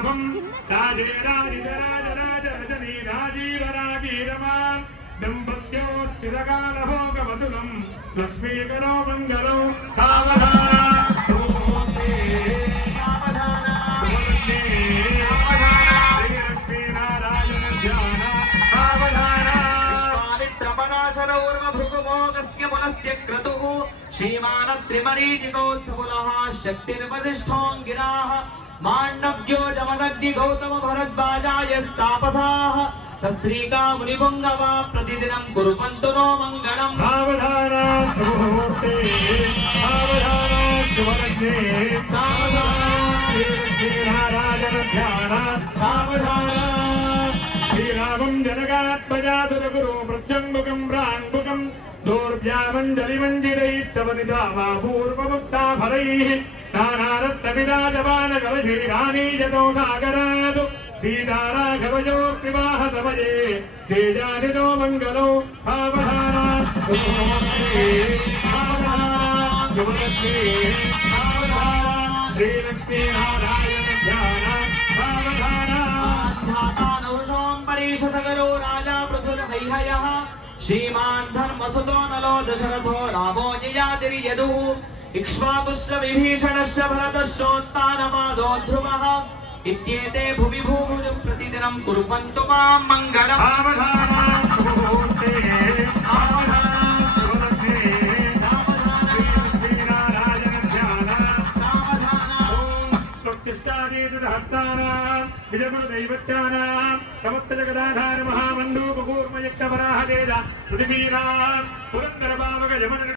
पद्मनाभं राजे राजिराजराजरजनी राजीवरागीरमान् दम्पत्योश्चिरकालभोगमधुरं लक्ष्मीकरो मङ्गलो सावधान श्रीमानत्रिमरीचिकोत्सवुलः शक्तिर्वसिष्ठोऽङ्गिराः माण्डव्यो जमदग्नि गौतम भरद्वाजायस्तापसाः सस्त्रीका मुनिपुङ्गवा प्रतिदिनं कुर्वन्तु नो मङ्गलम् सावधान सुमुहूर्ते सावधान शुभलग्ने सावधान श्रीनारायण ध्यान सावधान श्रीरामं जनकात्मजातुरगुरु प्रत्यङ्गुकं प्राङ्गुकं दोर्भ्यामञ्जलिमञ्जिरैश्चवनिदापूर्वमुक्ता फलैः नानारत्नविराजमानकवधीरानीजतो सागरात् सीताराघवयोर्विवाहसमये तेजानिनो मङ्गलो सावधान सावधान शुभलक्ष्मी सावधान श्रीलक्ष्मीनारायण ध्यान सावधान सकलो राजा पृथुर्हैहयः श्रीमान् धर्मसुतो नलो दशरथो रामो ययातिर्यदुः इक्ष्वाकुश्च विभीषणश्च भरतश्चोत्तानपादो ध्रुवः इत्येते भुवि भूमुः प्रतिदिनं कुर्वन्तु मां मङ्गलम् सावधान शुभमुहूर्ते सावधान शुभलग्ने सावधान श्रीलक्ष्मीनारायण ध्यान सावधान ॐ विजयगुरुदैवत्यानां समस्तजगदाधार महामण्डूककूर्मयक्षवराहतेज पृथिवीरां पुरन्दरभावगजमन